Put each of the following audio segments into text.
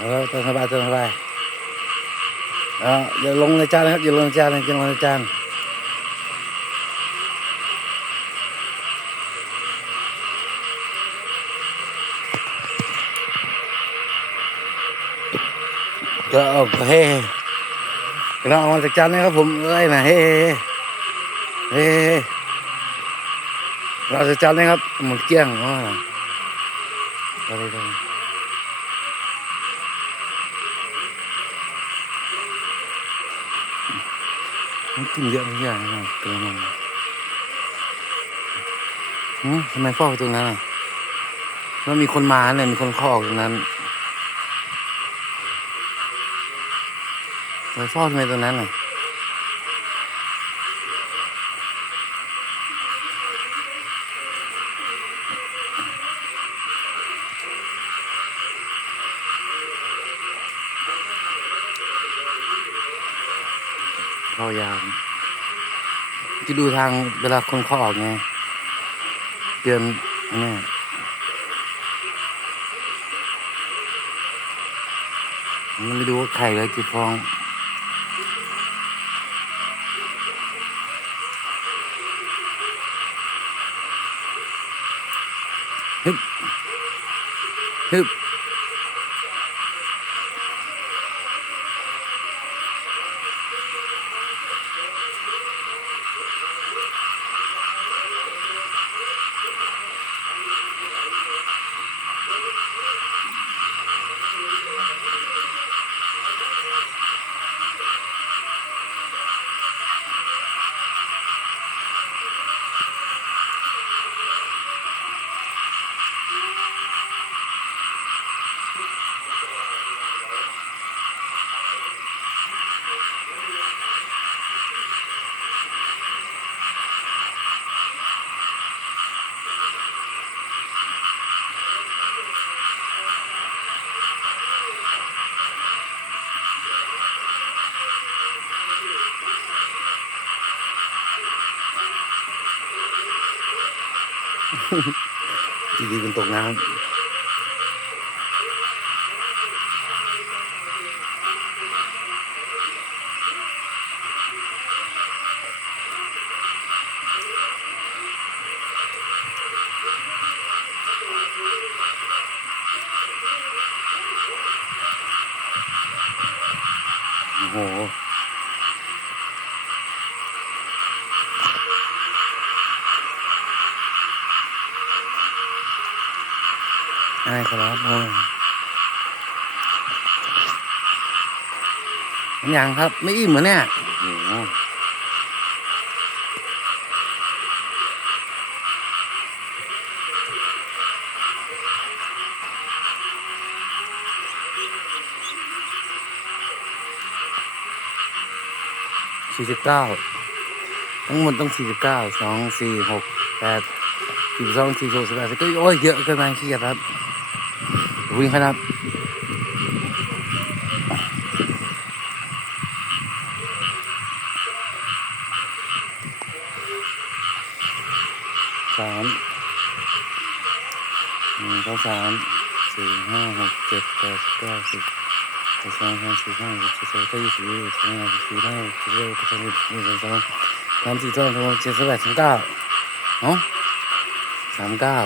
เออเติมสบายติมสบายเอออย่าลงในจานนะครับอย่าลงในจานเลยอย่าลงในจานก็เอาเฮ้เราเอามาจากจานนะครับผมเอ้ยนะเฮ้เฮ้เราเอาจากจานนะครับหมดเกลี้ยงว่าอะไรกัน มันกินเยอะไม่เยอนะตัวมันทำไมฟอกตรงนั้นอะแล้วมีคนมาเนี่ยมีคนเข้าออกตรงนั้นทำไมฟอกทำไมตรงนั้นอะ เข้ายามจะดูทางเวลาคนเข้าออกไงเตือนแม่มันไม่ดูว่าไข่เลยกี่ฟองฮึบฮึบ ดีๆมันตกน้ำโอ้โห ใช่ครับเออยังครับ ไม่อิ่มเหมือนเนี่ยสี่สิบเก้าทั้งหมดต้องสี่สิบเก้าสองสี่หกแปดสิบสองสี่หกสิบแปดสิบเก้าโอ้ยเยอะเกินไปขี้เกียจครับ วิ่งขนาดสามหนึ่งสองสามสี่ห้าหกเจ็ดแปดเก้าสิบเจ็ดสองสามสี่ห้าหกเจ็ดแปดเก้ายี่สิบยี่สิบห้ามสี่ห้าสิบเอ็ดสิบสองสิบหนึ่งสองสามสามสี่สองสามหกเจ็ดสิบแปดสิบเก้าเนาะสามเก้า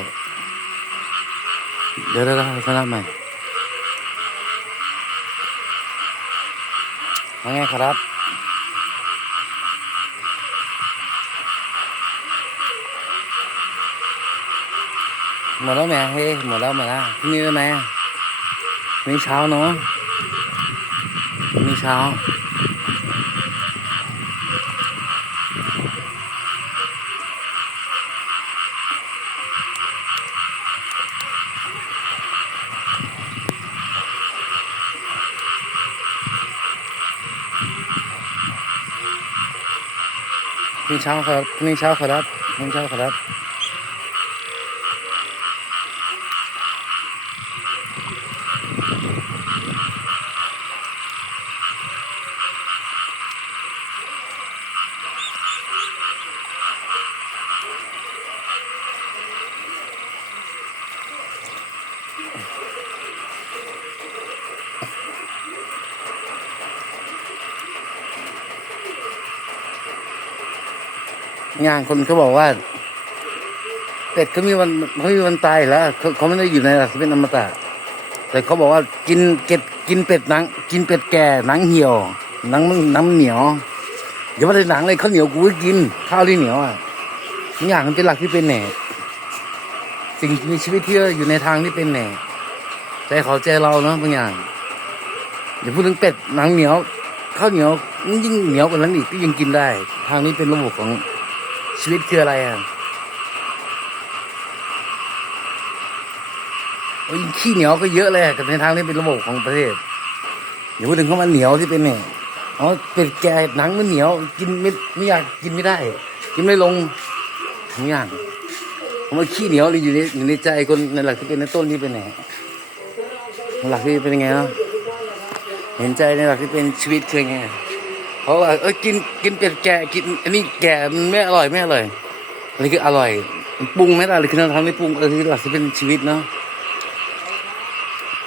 เดี๋ยวเดี๋ยวเดี๋ยวเขานับใหม่ว่าไงครับหมดแล้วแม่เฮ้ยหมดแล้วหมดแล้วพรุ่งนี้ได้ไหมพรุ่งนี้เช้าเนาะพรุ่งนี้เช้า นี่เช้าครับพรุ่งนี้เช้าครับพรุ่งนี้เช้าครับ อย่างคนเขาบอกว่า เป็ดเขามีวันเขามีวันตายแล้วเขาเขาไม่ได้อยู่ในหลักเป็นอมตะแต่เขาบอกว่ากินเก็ดกินเป็ดหนัง กินเป็ดแก่หนังเหี่ยวหนังมันน้ำเหนียวอย่ามาได้หนังเลยข้าวเหนียวกูก็กินข้าวที่เหนียวอะทุกอย่างมันเป็นหลักที่เป็นแหน่สิ่งมีชีวิตที่อยู่ในทางที่เป็นแหน่ใจเขาใจเราเนาะบางอย่างอย่าพูดถึงเป็ดหนังเหนียวข้าวเหนียวยิ่งเหนียวกว่านั้นอีกก็ยังกินได้ ทางนี้เป็นระบบของ ชีวิตคืออะไรอะโอ้ยขี้เหนียวก็เยอะเลยกับในทางนี้เป็นระบบของประเทศอย่าพูดถึงข้าวมันเหนียวที่เป็นเนี่ยอ๋อเป็ดแก่หนังมันเหนียว กินไม่ไม่อยากกินไม่ได้ กินไม่ลงทุกอย่างผมว่าขี้เหนียวเลยอยู่ในอยู่ในใจคนในหลักที่เป็นในต้นที่เป็นไงหลักที่เป็นยังไงเนาะเห็นใจในหลักที่เป็นชีวิตคือไง เพราะว่าเออกินกินเป็ดแก่กินอันนี้แก่มันไม่อร่อยไม่อร่อยอันนี้คืออร่อยปรุงไหมล่ะหรือคือเราทำไม่ปรุงเออคือหลักที่เป็นชีวิตเนาะ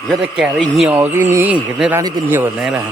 ก็แต่แก่ได้เหี่ยวที่นี้เห็นในร้านที่เป็นเหี่ยวแบบไหนล่ะ